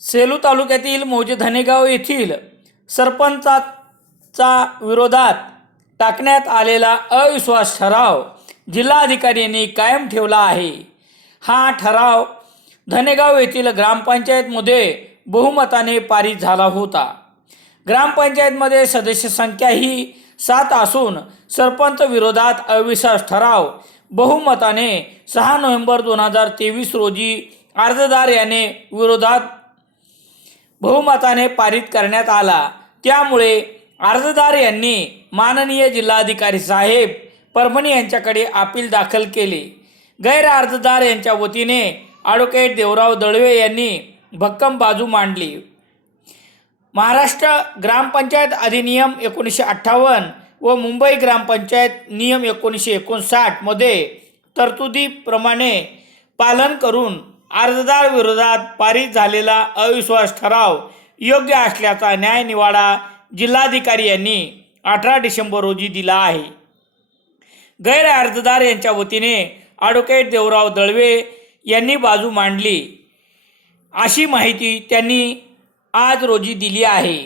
सेलू तालुक्यातील मौजे धनेगाव येथील सरपंचाचा विरोधात टाकण्यात आलेला अविश्वास ठराव जिल्हाधिकाऱ्यांनी कायम ठेवला आहे. हा ठराव धनेगाव येथील ग्रामपंचायतमध्ये बहुमताने पारित झाला होता. ग्रामपंचायतमध्ये सदस्य संख्या ही सात असून सरपंच विरोधात अविश्वास ठराव बहुमताने सहा नोव्हेंबर दोन हजार तेवीस रोजी अर्जदार याने विरोधात बहुमताने पारित करण्यात आला. त्यामुळे अर्जदार यांनी माननीय जिल्हाधिकारी साहेब परभणी यांच्याकडे अपील दाखल केले. गैर अर्जदार यांच्या वतीने ॲडव्होकेट देवराव दळवे यांनी भक्कम बाजू मांडली. महाराष्ट्र ग्रामपंचायत अधिनियम एकोणीसशे अठ्ठावन्न व मुंबई ग्रामपंचायत नियम एकोणीसशे एकोणसाठमध्ये तरतुदीप्रमाणे पालन करून अर्जदार विरोधात पारित झालेला अविश्वास ठराव योग्य असल्याचा न्यायनिवाडा जिल्हाधिकारी यांनी अठरा डिसेंबर रोजी दिला आहे. गैर अर्जदार यांच्या वतीने ॲडव्होकेट देवराव दळवे यांनी बाजू मांडली. अशी माहिती त्यांनी आज रोजी दिली आहे.